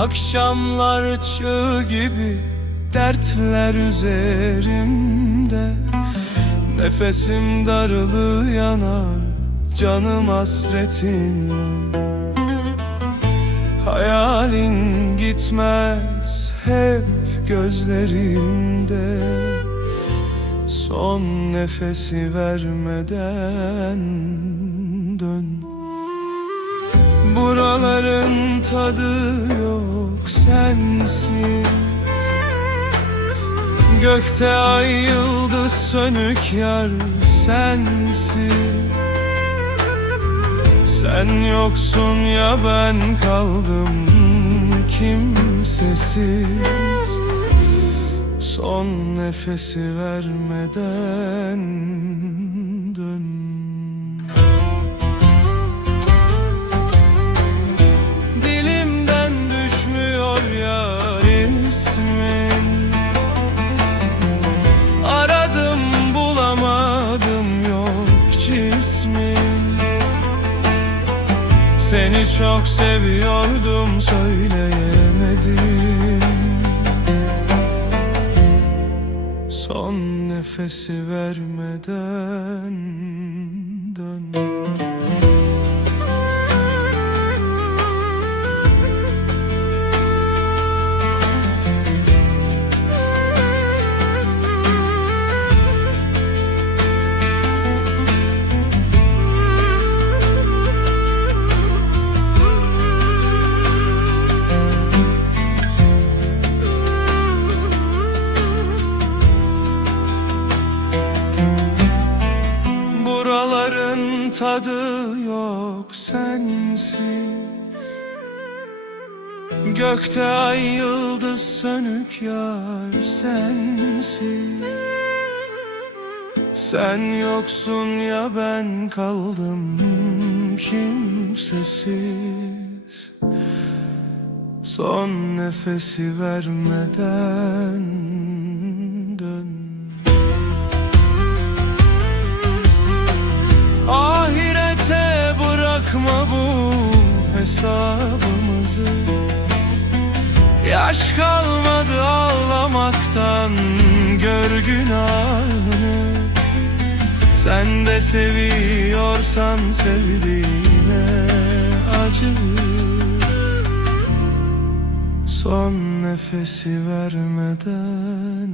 Akşamlar çığ gibi dertler üzerimde. Nefesim darılı yanar canım hasretinle. Hayalin gitmez hep gözlerimde. Son nefesi vermeden dön. Buraların tadı sensiz. Gökte ay yıldız sönük yar sensiz. Sen yoksun ya ben kaldım kimsesiz. Son nefesi vermeden Seni çok seviyordum söyleyemedim. Son nefesi vermeden dön tadı yok sensiz. Gökte ay yıldız sönük yar sensiz. Sen yoksun ya ben kaldım kimsesiz. Son nefesi vermeden bırakma bu hesabımızı. Yaş kalmadı ağlamaktan gör günahını. Sen de seviyorsan sevdiğine acı. Son nefesi vermeden